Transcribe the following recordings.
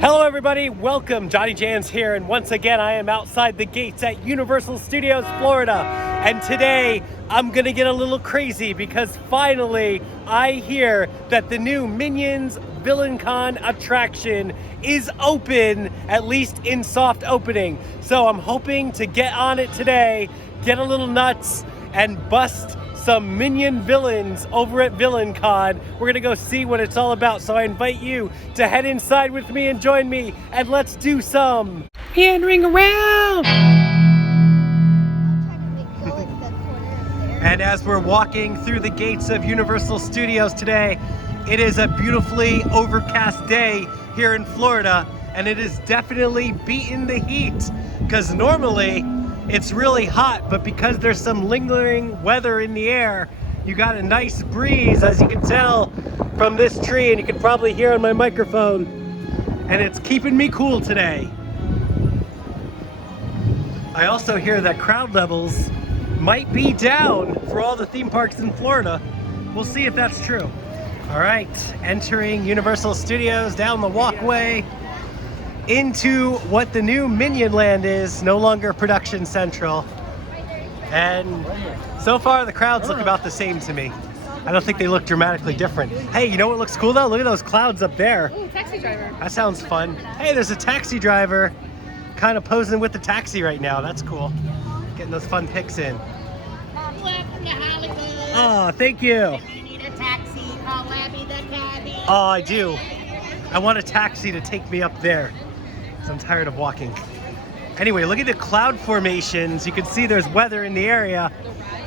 Hello everybody, welcome. JohnnyJans here, and once again I am outside the gates at Universal Studios Florida. And today I'm gonna get a little crazy because finally I hear that the new Minions Villian attraction is open, at least in soft opening. So I'm hoping to get on it today, get a little nuts, and bust some Minion villains over at Villian. We're gonna go see what it's all about, so I invite you to head inside with me and join me, and let's do some meandering around. And as we're walking through the gates of Universal Studios today, it is a beautifully overcast day here in Florida, and it is definitely beating the heat, because normally it's really hot, but because there's some lingering weather in the air, you got a nice breeze, as you can tell from this tree, and you can probably hear on my microphone, and it's keeping me cool today. I also hear that crowd levels might be down for all the theme parks in Florida. We'll see if that's true. All right, entering Universal Studios down the walkway into what the new Minion Land is, no longer Production Central. And so far the crowds look about the same to me. I don't think they look dramatically different. Hey, you know what looks cool though? Look at those clouds up there. Ooh, taxi driver. That sounds fun. Hey, there's a taxi driver kind of posing with the taxi right now. That's cool. Getting those fun pics in. Welcome to Hollywood. Oh, thank you. If you need a taxi, call Abby the cabbie. Oh, I do. I want a taxi to take me up there. I'm tired of walking. Anyway, look at the cloud formations. You can see there's weather in the area.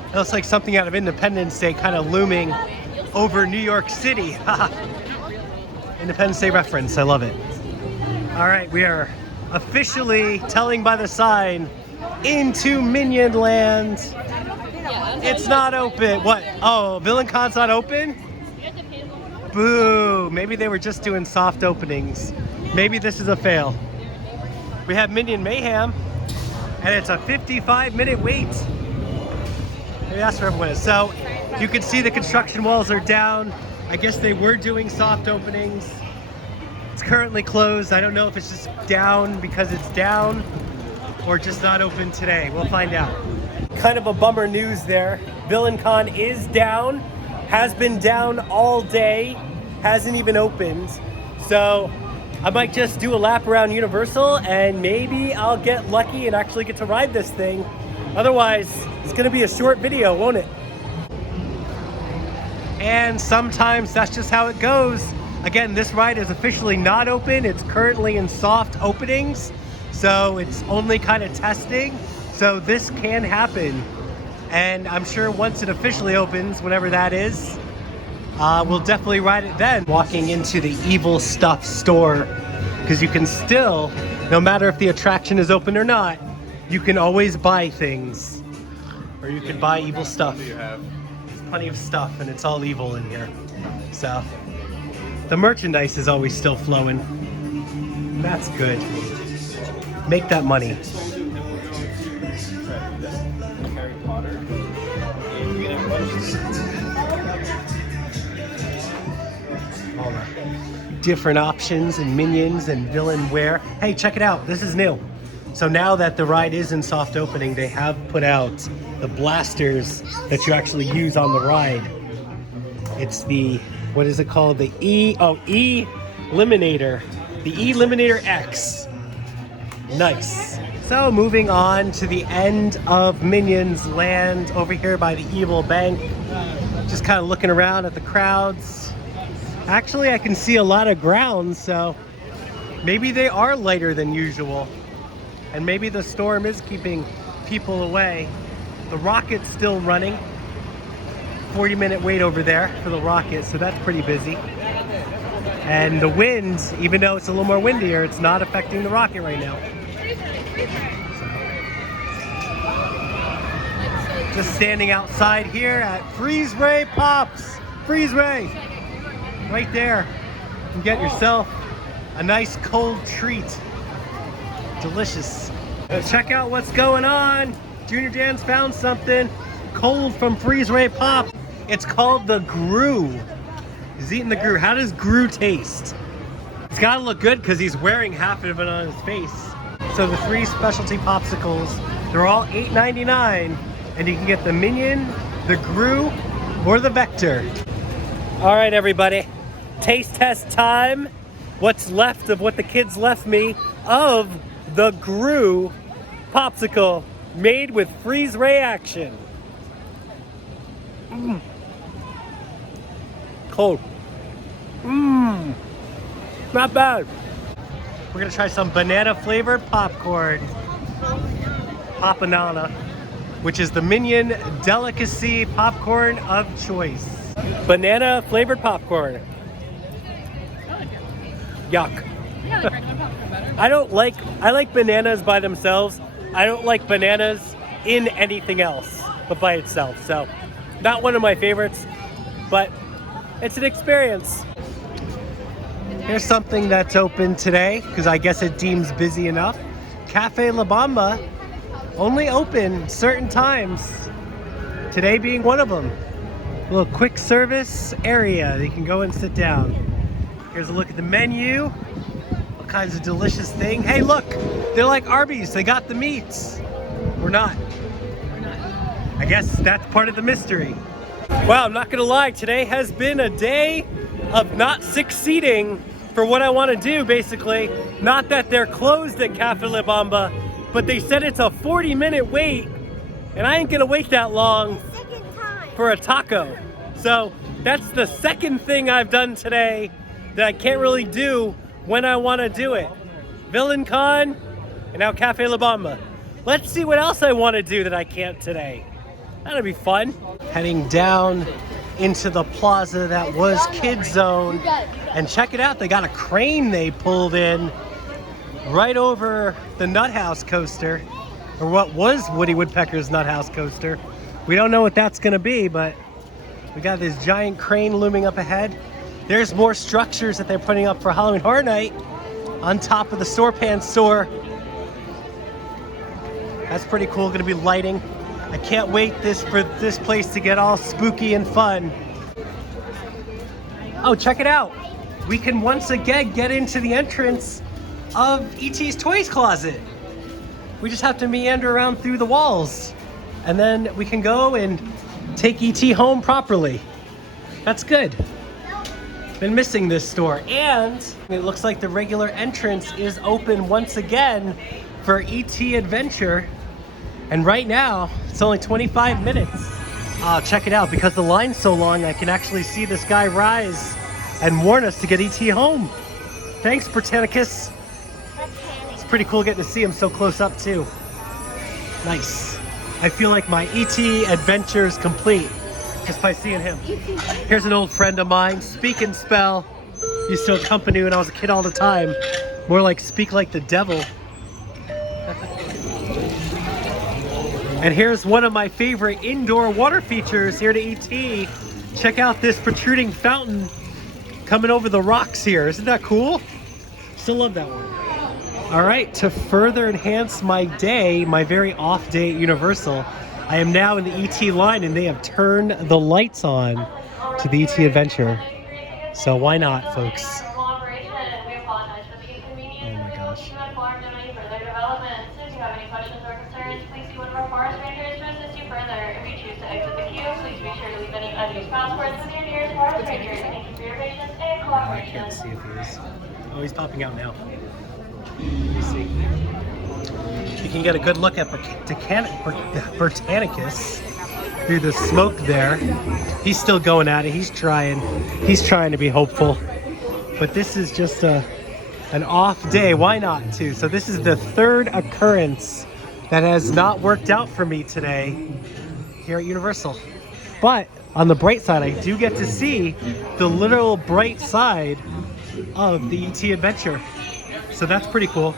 It looks like something out of Independence Day kind of looming over New York City. Independence Day reference, I love it. All right, we are officially telling by the sign into Minion Land. It's not open. What? Oh, Villian's not open? Boo, maybe they were just doing soft openings. Maybe this is a fail. We have Minion Mayhem, and it's a 55-minute wait. Maybe that's where everyone is. So you can see the construction walls are down. I guess they were doing soft openings. It's currently closed. I don't know if it's just down because it's down or just not open today. We'll find out. Kind of a bummer news there. Villian is down, has been down all day, hasn't even opened. So I might just do a lap around Universal and maybe I'll get lucky and actually get to ride this thing. Otherwise, it's gonna be a short video, won't it? And sometimes that's just how it goes. Again, this ride is officially not open. It's currently in soft openings, so it's only kind of testing. So this can happen. And I'm sure once it officially opens, whenever that is, we'll definitely ride it then. Walking into the Evil Stuff store, because you can still, no matter if the attraction is open or not, you can always buy things. Or you can buy evil stuff. There's plenty of stuff and it's all evil in here. So, the merchandise is always still flowing. That's good. Make that money. All the different options and Minions and Villian wear. Hey, check it out. This is new. So now that the ride is in soft opening, they have put out the blasters that you actually use on the ride. It's the, what is it called? The E-Eliminator. The E-Eliminator X. Nice. So moving on to the end of Minions Land over here by the Evil Bank. Just kind of looking around at the crowds. Actually, I can see a lot of ground, so maybe they are lighter than usual. And maybe the storm is keeping people away. The rocket's still running. 40-minute wait over there for the rocket, so that's pretty busy. And the wind, even though it's a little more windier, it's not affecting the rocket right now. Just standing outside here at Freeze Ray Pops. Freeze Ray. Right there. You can get yourself a nice cold treat. Delicious. Let's check out what's going on. JohnnyJans found something cold from Freeze Ray Pop. It's called the Gru. He's eating the Gru. How does Gru taste? It's gotta look good because he's wearing half of it on his face. So the 3 specialty popsicles, they're all $8.99, and you can get the Minion, the Gru, or the Vector. All right, everybody, taste test time. What's left of what the kids left me of the Gru popsicle made with freeze ray action. Cold. Not bad. We're gonna try some banana flavored popcorn. Papanana, which is the Minion delicacy popcorn of choice. Banana flavored popcorn. Yuck. I like bananas by themselves. I don't like bananas in anything else but by itself. So, not one of my favorites, but it's an experience. Here's something that's open today, because I guess it deems busy enough. Cafe La Bamba, only open certain times. Today being one of them. A little quick service area. You can go and sit down. Here's a look at the menu. All kinds of delicious things. Hey, look, they're like Arby's. They got the meats. Or not. I guess that's part of the mystery. Wow, I'm not gonna lie. Today has been a day of not succeeding for what I want to do, basically. Not that they're closed at Cafe La Bamba, but they said it's a 40-minute wait, and I ain't gonna wait that long for a taco. So that's the second thing I've done today that I can't really do when I want to do it. Villian Con, and now Cafe La Bamba. Let's see what else I want to do that I can't today. That'll be fun. Heading down into the plaza that was Kids Zone. And check it out, they got a crane they pulled in right over the Nut House coaster, or what was Woody Woodpecker's Nut House coaster. We don't know what that's gonna be, but we got this giant crane looming up ahead. There's more structures that they're putting up for Halloween Horror Night on top of the Store Pants store. That's pretty cool, gonna be lighting. I can't wait for this place to get all spooky and fun. Oh, check it out. We can once again get into the entrance of E.T.'s Toys Closet. We just have to meander around through the walls, and then we can go and take E.T. home properly. That's good. Been missing this store, and it looks like the regular entrance is open once again for E.T. Adventure. And right now, it's only 25 minutes. Check it out, because the line's so long, I can actually see this guy rise and warn us to get E.T. home. Thanks, Britannicus. It's pretty cool getting to see him so close up, too. Nice. I feel like my E.T. adventure is complete just by seeing him. Here's an old friend of mine, Speak and Spell. Used to accompany me when I was a kid all the time. More like Speak Like the Devil. And here's one of my favorite indoor water features here to E.T. Check out this protruding fountain coming over the rocks here. Isn't that cool? Still love that one. All right, to further enhance my day, my very off day at Universal, I am now in the E.T. line, and they have turned the lights on to the E.T. Adventure. So why not, folks? Oh my gosh. I can't see if he is. Oh, he's popping out now. Let me see. You can get a good look at Britannicus through the smoke there. He's still going at it. He's trying to be hopeful. But this is just an off day. Why not, too? So this is the third occurrence that has not worked out for me today here at Universal. But on the bright side, I do get to see the literal bright side of the E.T. adventure. So that's pretty cool.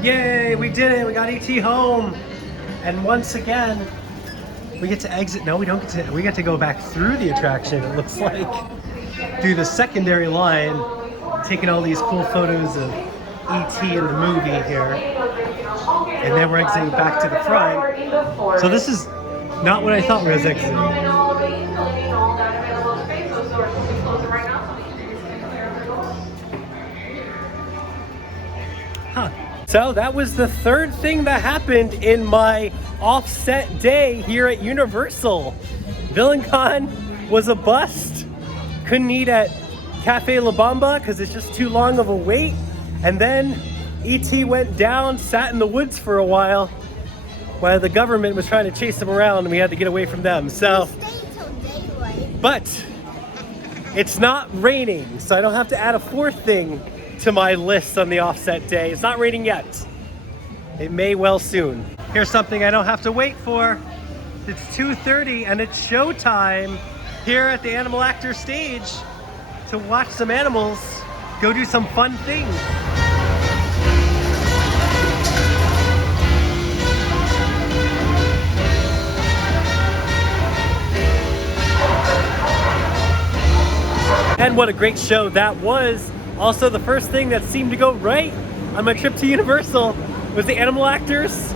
Yay, we did it. We got E.T. home. And once again, we get to exit. No, we don't get to. We get to go back through the attraction, it looks like, through the secondary line, taking all these cool photos of E.T. in the movie here. And then we're exiting back to the front. So this is not what I thought we was exiting. Huh. So that was the third thing that happened in my offset day here at Universal. VillainCon was a bust. Couldn't eat at Cafe La Bamba because it's just too long of a wait. And then E.T. went down, sat in the woods for a while the government was trying to chase him around and we had to get away from them. So, but it's not raining, so I don't have to add a fourth thing to my list on the offset day. It's not raining yet. It may well soon. Here's something I don't have to wait for. It's 2:30 and it's showtime here at the Animal Actor stage to watch some animals go do some fun things. And what a great show that was. Also, the first thing that seemed to go right on my trip to Universal was the Animal Actors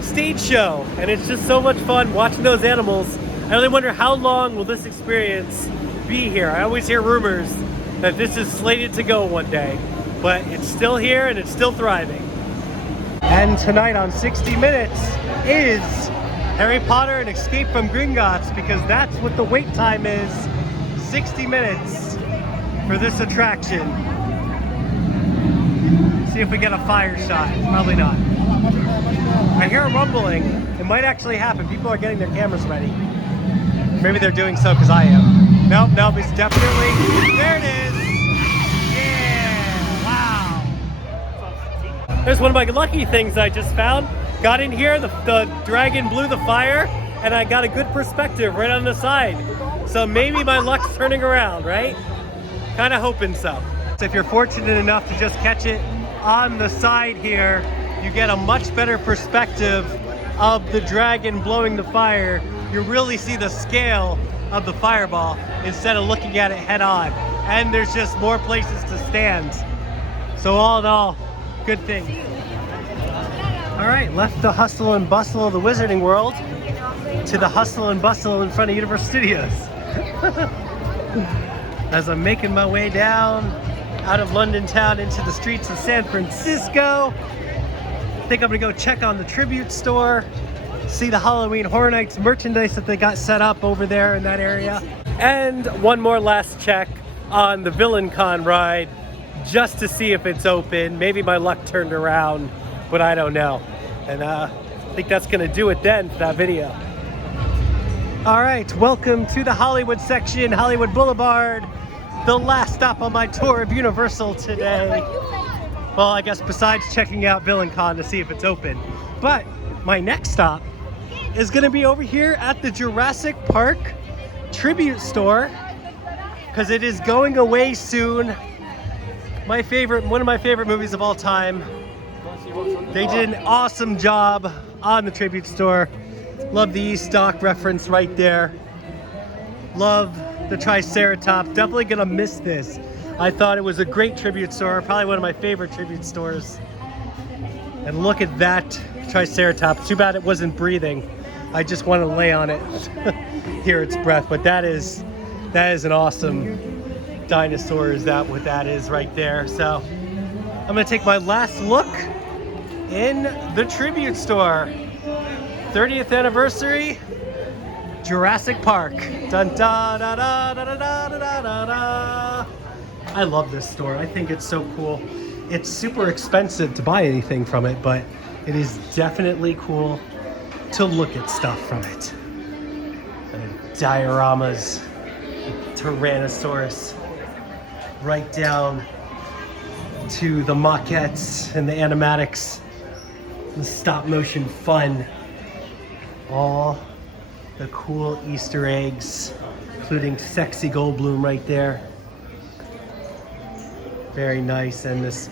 stage show. And it's just so much fun watching those animals. I only wonder how long will this experience be here. I always hear rumors that this is slated to go one day, but it's still here and it's still thriving. And tonight on 60 Minutes is Harry Potter and Escape from Gringotts, because that's what the wait time is. 60 minutes for this attraction. See if we get a fire shot. Probably not. I hear a rumbling. It might actually happen. People are getting their cameras ready. Maybe they're doing so because I am. Nope, it's definitely, there it is. Yeah, wow. There's one of my lucky things I just found. Got in here, the dragon blew the fire, and I got a good perspective right on the side. So maybe my luck's turning around, right? Kind of hoping so. So if you're fortunate enough to just catch it on the side here, you get a much better perspective of the dragon blowing the fire. You really see the scale of the fireball instead of looking at it head on. And there's just more places to stand. So all in all, good thing. All right, left the hustle and bustle of the Wizarding World to the hustle and bustle in front of Universal Studios. As I'm making my way down out of London town into the streets of San Francisco. I think I'm gonna go check on the tribute store, see the Halloween Horror Nights merchandise that they got set up over there in that area. And one more last check on the VillainCon ride just to see if it's open. Maybe my luck turned around, but I don't know. And I think that's gonna do it then for that video. All right, welcome to the Hollywood section, Hollywood Boulevard, the last stop on my tour of Universal today. Well, I guess besides checking out VillainCon to see if it's open. But my next stop is gonna be over here at the Jurassic Park tribute store, because it is going away soon. One of my favorite movies of all time. They did an awesome job on the tribute store. Love the Estock reference right there. Love the Triceratops. Definitely gonna miss this. I thought it was a great tribute store, probably one of my favorite tribute stores. And look at that Triceratops. Too bad it wasn't breathing. I just want to lay on it, hear its breath. But that is an awesome dinosaur. Is that what that is right there? So I'm gonna take my last look in the tribute store. 30th anniversary, Jurassic Park. Dun da da da da da da da da da. I love this store. I think it's so cool. It's super expensive to buy anything from it, but it is definitely cool to look at stuff from it. Dioramas, Tyrannosaurus, right down to the maquettes and the animatics, the stop motion fun. All the cool Easter eggs, including Sexy Goldblum right there. Very nice. And this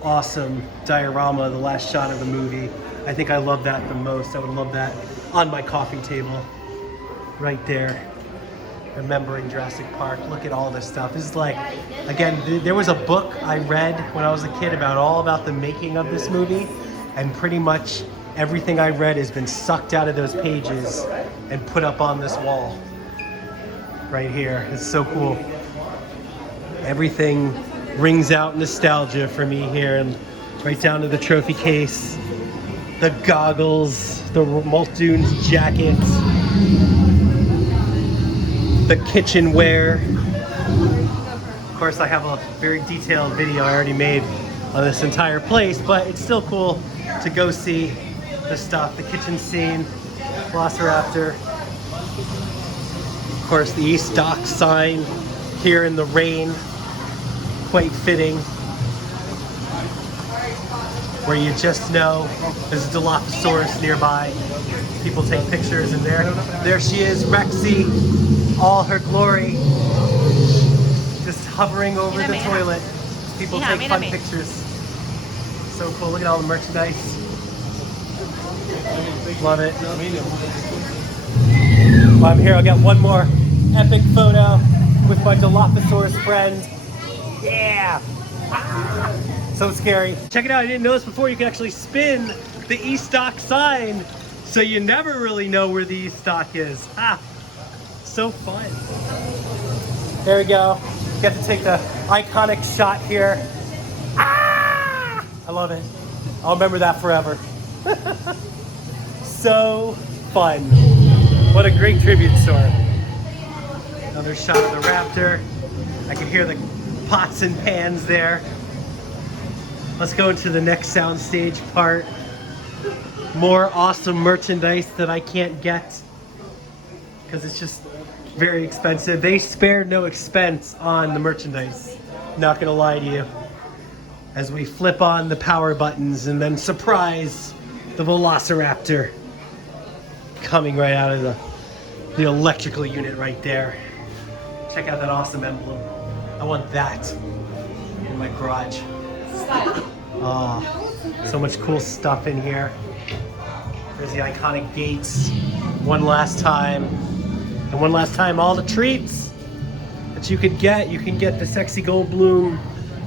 awesome diorama, the last shot of the movie. I think I love that the most. I would love that on my coffee table right there. Remembering Jurassic Park. Look at all this stuff. This is like, again, there was a book I read when I was a kid all about the making of this movie, and pretty much everything I read has been sucked out of those pages and put up on this wall right here. It's so cool. Everything rings out nostalgia for me here, and right down to the trophy case, the goggles, the Muldoon's jackets, the kitchenware. Of course, I have a very detailed video I already made on this entire place, but it's still cool to go see the stuff. The kitchen scene, Velociraptor. Of course, the East Dock sign here in the rain, quite fitting. Where you just know there's a Dilophosaurus nearby. People take pictures, and there she is, Rexy, all her glory, just hovering over the toilet. People take fun pictures. So cool. Look at all the merchandise. Love it. While I'm here, I'll get one more epic photo with my Dilophosaurus friend. Yeah! So scary. Check it out, I didn't know this before. You can actually spin the East Dock sign, so you never really know where the East Dock is. Ah, so fun. There we go. Get to take the iconic shot here. Ah! I love it. I'll remember that forever. So fun. What a great tribute store. Another shot of the raptor. I can hear the pots and pans there. Let's go into the next soundstage part. More awesome merchandise that I can't get because it's just very expensive. They spared no expense on the merchandise. Not gonna lie to you. As we flip on the power buttons and then surprise the Velociraptor coming right out of the electrical unit right there. Check out that awesome emblem. I want that in my garage. Oh, so much cool stuff in here. There's the iconic gates. One last time. And one last time, all the treats that you could get. You can get the Sexy Goldblum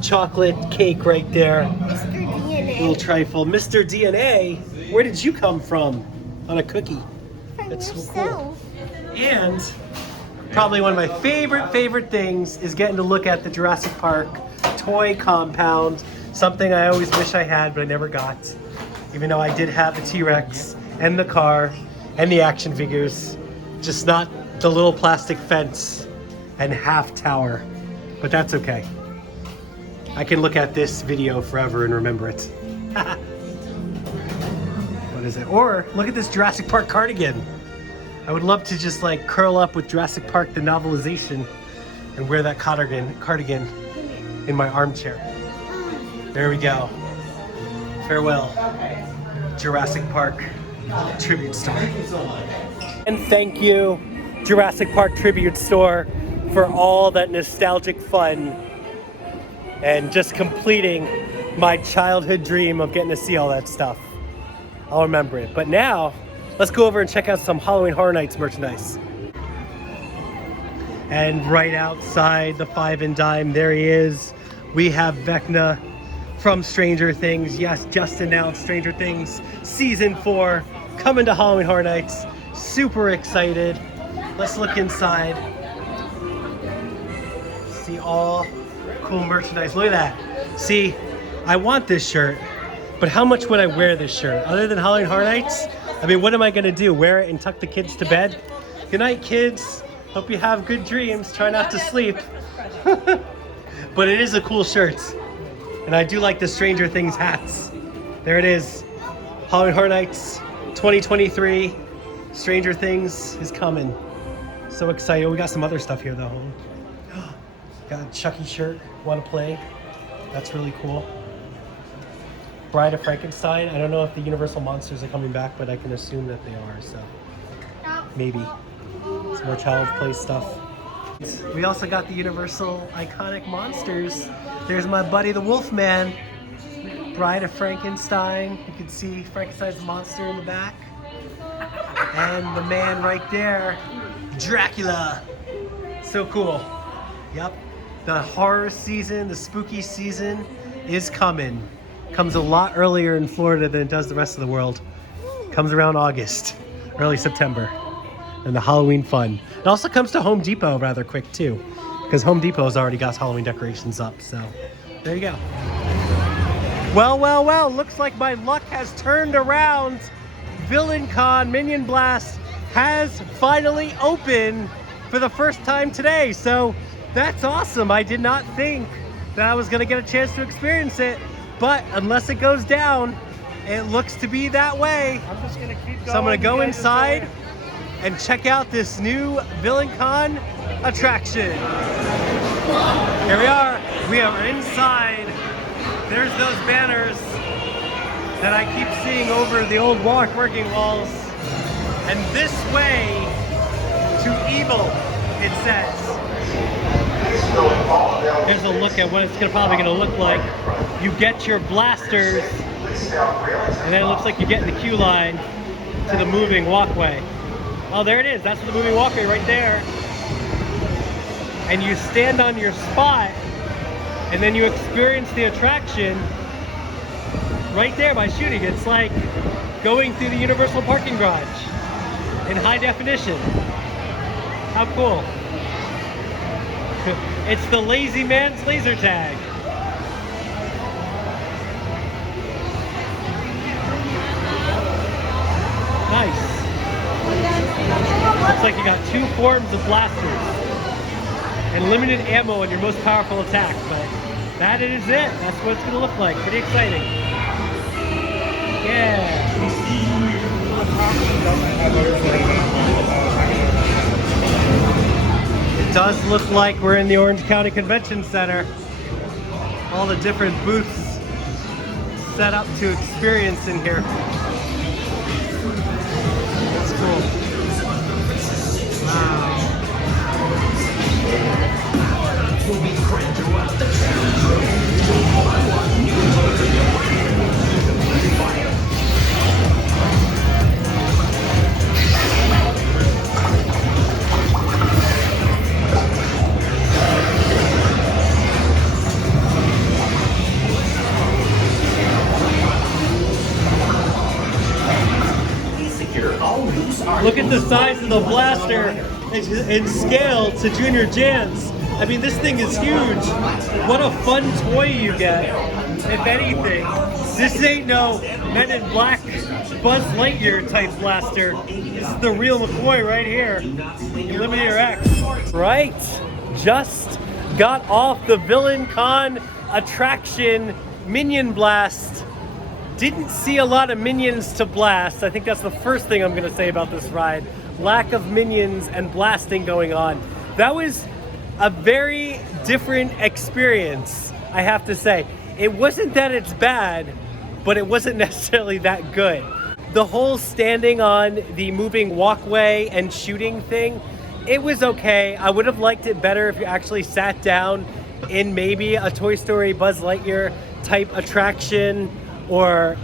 chocolate cake right there. Mr. DNA. Little trifle. Mr. DNA, where did you come from? On a cookie. That's so cool. And probably one of my favorite things is getting to look at the Jurassic Park toy compound. Something I always wish I had, but I never got. Even though I did have the T-Rex and the car and the action figures. Just not the little plastic fence and half tower. But that's okay. I can look at this video forever and remember it. What is it? Or look at this Jurassic Park cardigan. I would love to just like curl up with Jurassic Park the novelization and wear that cardigan in my armchair. There we go. Farewell, Jurassic Park Tribute Store. And thank you, Jurassic Park Tribute Store, for all that nostalgic fun and just completing my childhood dream of getting to see all that stuff. I'll remember it. But now, let's go over and check out some Halloween Horror Nights merchandise. And right outside the Five and Dime, there he is. We have Vecna from Stranger Things. Yes, just announced Stranger Things Season 4 coming to Halloween Horror Nights. Super excited. Let's look inside. See all cool merchandise. Look at that. See, I want this shirt, but how much would I wear this shirt? Other than Halloween Horror Nights? I mean, what am I gonna do? Wear it and tuck the kids to bed? Good night, kids. Hope you have good dreams. Try not to sleep. But it is a cool shirt. And I do like the Stranger Things hats. There it is. Halloween Horror Nights 2023. Stranger Things is coming. So excited. We got some other stuff here though. Got a Chucky shirt. Want to play? That's really cool. Bride of Frankenstein. I don't know if the Universal monsters are coming back, but I can assume that they are, so maybe. Some more Child's Play stuff. We also got the Universal iconic monsters. There's my buddy the Wolfman. Bride of Frankenstein. You can see Frankenstein's monster in the back. And the man right there, Dracula. So cool. Yep. The horror season, the spooky season is coming. Comes a lot earlier in Florida than it does the rest of the world. Comes around August, early September. And the Halloween fun. It also comes to Home Depot rather quick too, because Home Depot's already got Halloween decorations up, so there you go. Well, looks like my luck has turned around. Villian Con Minion Blast has finally opened for the first time today. So that's awesome. I did not think that I was gonna get a chance to experience it, but unless it goes down, it looks to be that way. I'm just gonna keep going. So I'm gonna go inside and check out this new Villian Con attraction. Here we are. We are inside. There's those banners that I keep seeing over the old working walls. And this way to evil, it says. Here's a look at what it's probably gonna look like. You get your blasters, and then it looks like you get in the queue line to the moving walkway. Oh, there it is. That's the moving walkway right there. And you stand on your spot, and then you experience the attraction right there by shooting. It's like going through the Universal parking garage in high definition. How cool. It's the lazy man's laser tag. Nice. Looks like you got two forms of blasters and limited ammo on your most powerful attack, but that is it. That's what it's gonna look like. Pretty exciting. Yeah. It does look like we're in the Orange County Convention Center. All the different booths set up to experience in here. That's cool. Wow. Look at the size of the blaster in scale to JohnnyJans. I mean, this thing is huge. What a fun toy you get. If anything, this ain't no Men in Black Buzz Lightyear type blaster. This is the real McCoy right here. Eliminator X. Right, just got off the Villian Con attraction Minion Blast. Didn't see a lot of minions to blast. I think that's the first thing I'm gonna say about this ride. Lack of minions and blasting going on. That was a very different experience, I have to say. It wasn't that it's bad, but it wasn't necessarily that good. The whole standing on the moving walkway and shooting thing, it was okay. I would have liked it better if you actually sat down in maybe a Toy Story Buzz Lightyear type attraction, or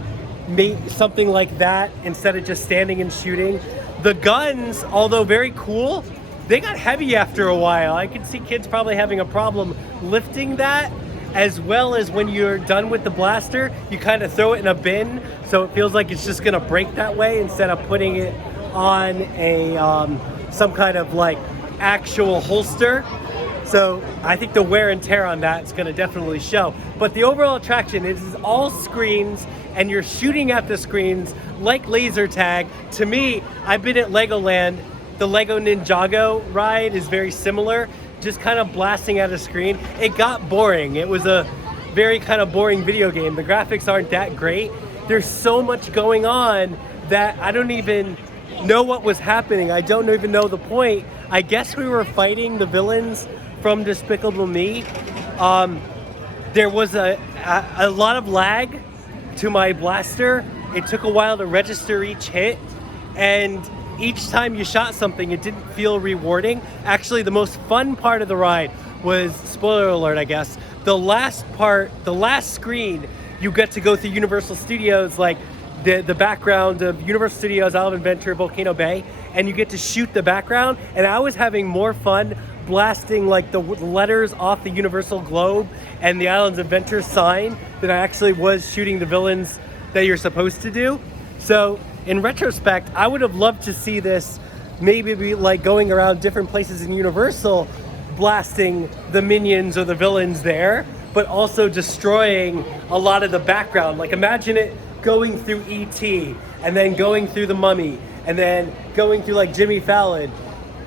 something like that instead of just standing and shooting. The guns, although very cool, they got heavy after a while. I could see kids probably having a problem lifting that, as well as when you're done with the blaster, you kind of throw it in a bin, so it feels like it's just gonna break that way instead of putting it on a some kind of like actual holster. So I think the wear and tear on that is going to definitely show. But the overall attraction is all screens, and you're shooting at the screens like laser tag. To me, I've been at Legoland. The Lego Ninjago ride is very similar, just kind of blasting at a screen. It got boring. It was a very kind of boring video game. The graphics aren't that great. There's so much going on that I don't even know what was happening. I don't even know the point. I guess we were fighting the villains from Despicable Me. There was a lot of lag to my blaster. It took a while to register each hit, and each time you shot something, it didn't feel rewarding. Actually, the most fun part of the ride was, spoiler alert, I guess, the last part, the last screen, you get to go through Universal Studios, like the background of Universal Studios Isle of Adventure, Volcano Bay, and you get to shoot the background. And I was having more fun blasting like the letters off the Universal globe and the Islands of Adventure sign than I actually was shooting the villains that you're supposed to do. So in retrospect, I would have loved to see this maybe be like going around different places in Universal, blasting the minions or the villains there. but also destroying a lot of the background. Like imagine it going through E.T. and then going through the Mummy and then going through like Jimmy Fallon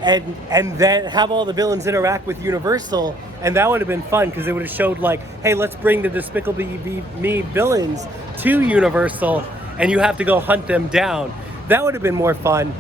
and then have all the villains interact with Universal, and that would have been fun because it would have showed like, hey, let's bring the Despicable Me villains to Universal and you have to go hunt them down. That would have been more fun.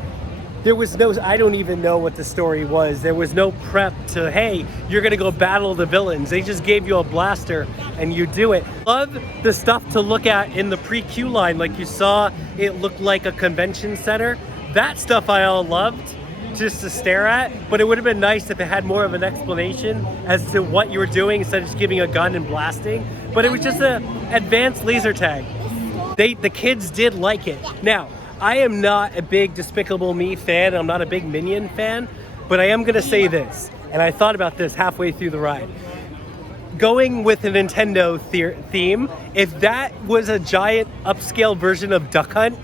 There was no, I don't even know what the story was. There was no prep to, hey, you're gonna go battle the villains. They just gave you a blaster and you do it. Love the stuff to look at in the pre-queue line. Like you saw, it looked like a convention center. That stuff I all loved just to stare at, but it would have been nice if it had more of an explanation as to what you were doing instead of just giving a gun and blasting. But it was just an advanced laser tag. The kids did like it. Now, I am not a big Despicable Me fan. I'm not a big Minion fan, but I am gonna say this, and I thought about this halfway through the ride. Going with a Nintendo theme, if that was a giant upscale version of Duck Hunt,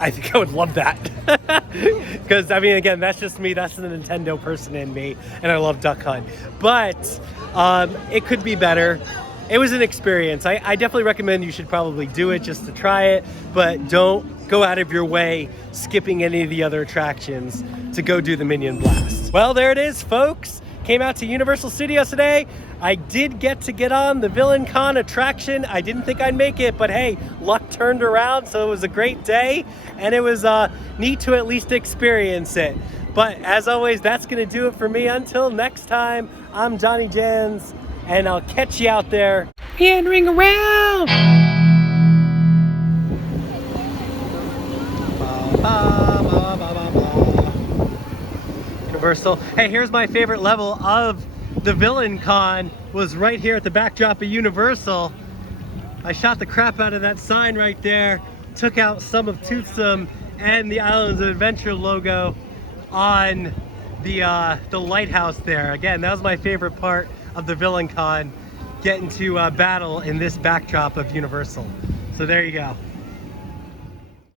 I think I would love that. Because, I mean, again, that's just me. That's the Nintendo person in me, and I love Duck Hunt. But it could be better. It was an experience. I definitely recommend you should probably do it just to try it, but don't go out of your way skipping any of the other attractions to go do the Minion Blast. Well, there it is, folks. Came out to Universal Studios today. I did get on the Villian Con attraction. I didn't think I'd make it, but hey, luck turned around, so it was a great day, and it was neat to at least experience it. But as always, that's gonna do it for me. Until next time, I'm JohnnyJans, and I'll catch you out there meandering around. Universal. Hey, here's my favorite level of the Villian Con, was right here at the backdrop of Universal. I shot the crap out of that sign right there, took out some of Toothsome and the Islands of Adventure logo on the lighthouse there. Again, that was my favorite part of the Villian Con, getting to battle in this backdrop of Universal. So there you go.